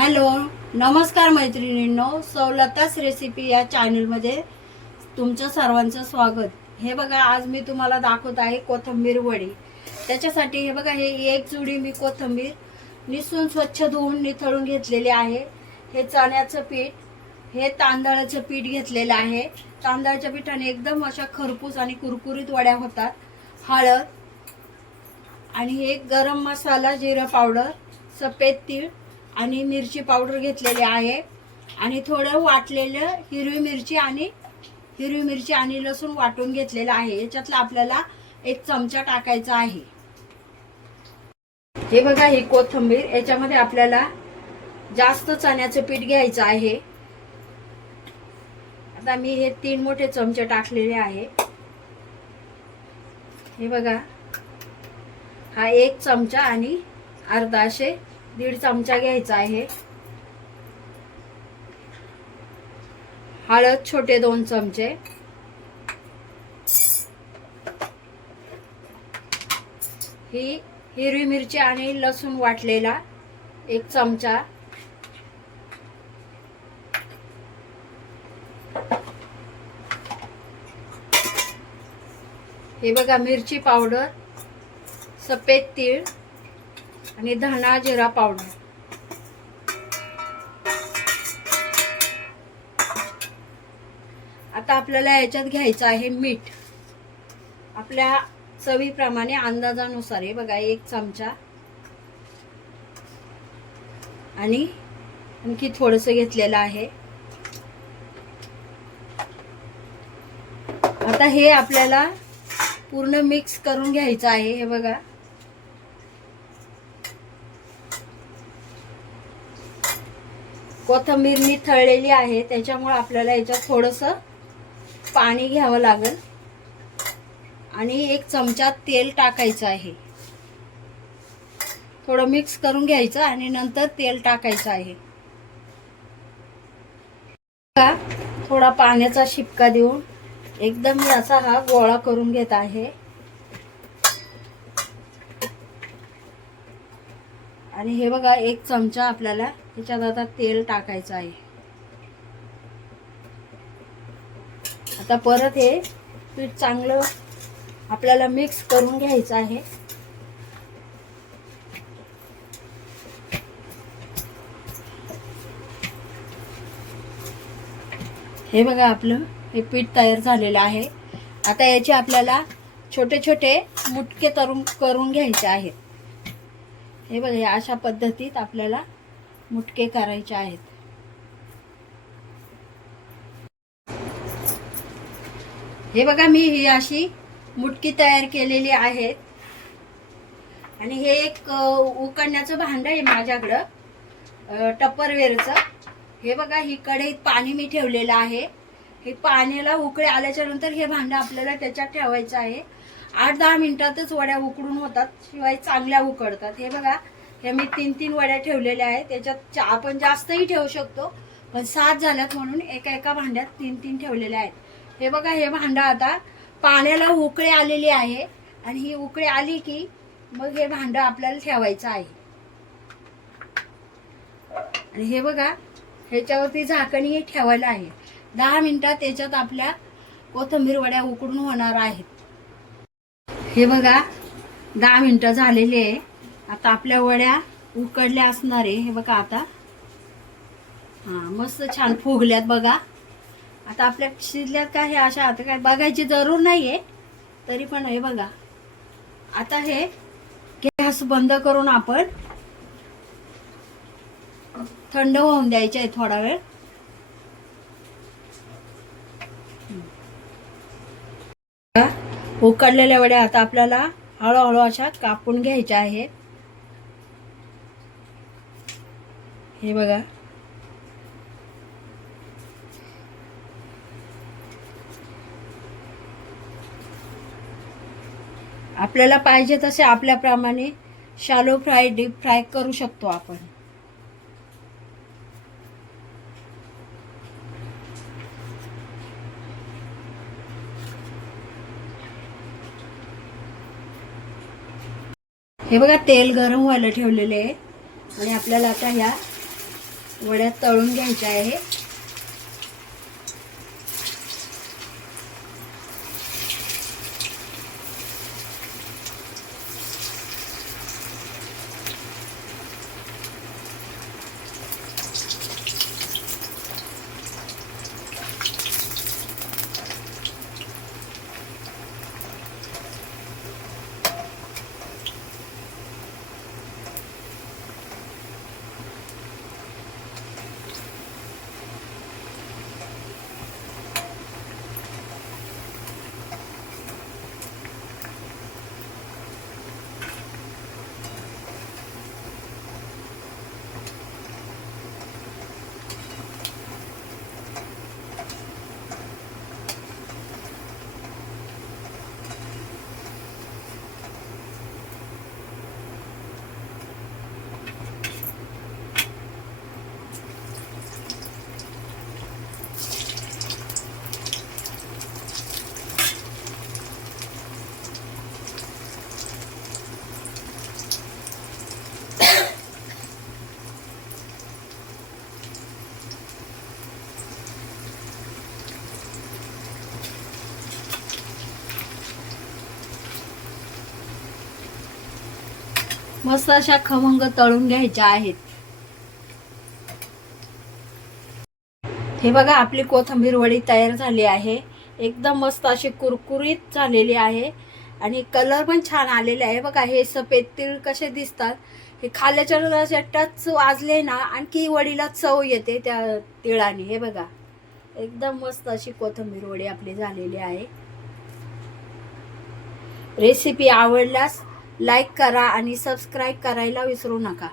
Hello, नमस्कार मैत्रिणींनो. सवलताच recipe या चॅनलमध्ये तुमचं सर्वांचं स्वागत. हे बघा, आज मी तुम्हाला दाखवत आहे कोथिंबीर वडी. त्याच्यासाठी हे बघा, हे एक जुडी मी कोथिंबीर निसून स्वच्छ धुवून निथळून घेतलेली आहे. हे चण्याचं पीठ, हे तांदळाचं पीठ घेतलेलं आहे. तांदळाच्या पिठाने एकदम अशा खरपूस आणि कुरकुरीत वड्या होतात. हळद आणि हे गरम मसाला, जिरा पावडर, सफेद तीळ आणि मिरची पावडर घेतलेली आहे. आणि थोडं वाटलेलं हिरवी मिरची आणि लसूण वाटून घेतलेलं आहे. याच्यातला आपल्याला 1 चमचा टाकायचा आहे. हे बघा, ही कोथिंबीर, याच्यामध्ये आपल्याला जास्त चण्याचं पीठ घ्यायचं आहे. आता मी हे 3 मोठे चमचे टाकलेले आहे. हे बघा, हा 1 चमचा आणि अर्धा असे 1.5 चमचा घ्यायचा आहे. हळद छोटे 2 चमचे, ही हिरवी मिरची आणि लसूण वाटलेला 1 चमचा, हे बघा मिरची पावडर, सफेद तीळ आणि धना जिरा पावडर. आता आपल्याला याच्यात घ्यायचं आहे मीठ आपल्या चवीप्रमाणे, अंदाजानुसार. हे बघा 1 चमचा आणि आणखी थोडंसं घेतलेलं आहे. आता हे आपल्याला पूर्ण मिक्स करून घ्यायचं आहे. हे बघा, कोथिंबीर निथळलेली आहे, त्याच्यामुळे आपल्याला याच्यात थोडंसं पाणी घ्यावं लागेल आणि 1 चमचा तेल टाकायचं आहे. थोडं मिक्स करून घ्यायचं आणि नंतर तेल टाकायचं आहे. थोडा पाण्याचा शिपका देऊन एकदम असा हा गोळा करून घेत आहे. आणि हे बघा, 1 चमचा आपल्याला त्याच्यात आता तेल टाकायचं आहे. आता परत हे पीठ चांगलं आपल्याला मिक्स करून घ्यायचं आहे. हे बघा, आपलं हे पीठ तयार झालेलं आहे. आता याचे आपल्याला छोटे छोटे मुटके करून घ्यायचे आहेत. हे बघा, अशा पद्धतीत आपल्याला मुटके करायचे आहेत. हे बघा, मी ही अशी मुटकी तयार केलेली आहेत. आणि हे एक उकडण्याचं भांड आहे माझ्याकडं, टपरवेअरचं. हे बघा, ही कढईत पाणी मी ठेवलेलं आहे. हे पाण्याला उकळे आल्याच्या नंतर हे भांड आपल्याला त्याच्यात ठेवायचं आहे. 8-10 मिनिटातच वड्या उकडून होतात, शिवाय चांगल्या उकडतात. हे बघा, हे मी 3-3 वड्या ठेवलेल्या आहेत. त्याच्यात आपण जास्तही ठेवू शकतो, पण 7 झाल्यात म्हणून एका भांड्यात 3-3 ठेवलेल्या आहेत. हे बघा, हे भांडं आता पाण्याला उकळे आलेली आहे. आणि ही उकळे आली की मग हे भांडं आपल्याला ठेवायचं आहे. आणि हे बघा, ह्याच्यावरती झाकणही ठेवायला आहे. 10 मिनिटात याच्यात आपल्या कोथिंबीर वड्या उकडून होणार आहेत. हे बघा, 10 मिनिटं झालेली आहे. आता आपल्या वड्या उकडल्या असणार आहे. हे बघा, आता मस्त छान फुगल्यात बघा. आता आपल्या शिजल्यात का हे अशा, आता काय बघायची जरूर नाहीये, तरी पण हे बघा. आता हे गॅस बंद करून आपण थंड होऊन द्यायचे आहे थोडा वेळ. उकडलेल्या वड्या आता आपल्याला हळूहळू अशा कापून घ्यायच्या आहेत. हे बघा, आपल्याला पाहिजे तसे आपल्याप्रमाणे शॅलो फ्राय, डीप फ्राय करू शकतो आपण. हे बघा, तेल गरम व्हायला ठेवलेले आहे आणि आपल्याला आता ह्या वड्या तळून घ्यायच्या आहे. मस्त अशा खमंग तळून घ्यायच्या आहेत. हे बघा आपली कोथिंबीर वडी तयार झाली आहे. एकदम मस्त अशी कुरकुरीत झालेली आहे आणि कलर पण छान आलेले आहे. बघा हे सफेद तीळ कसे दिसतात. हे खाल्ल्याच्या टच वाजले ना आणखी वडीला चव येते त्या तिळाने. हे बघा एकदम मस्त अशी कोथिंबीर वडी आपली झालेली आहे. रेसिपी आवडल्यास लाईक करा आणि सबस्क्राईब करायला विसरू नका.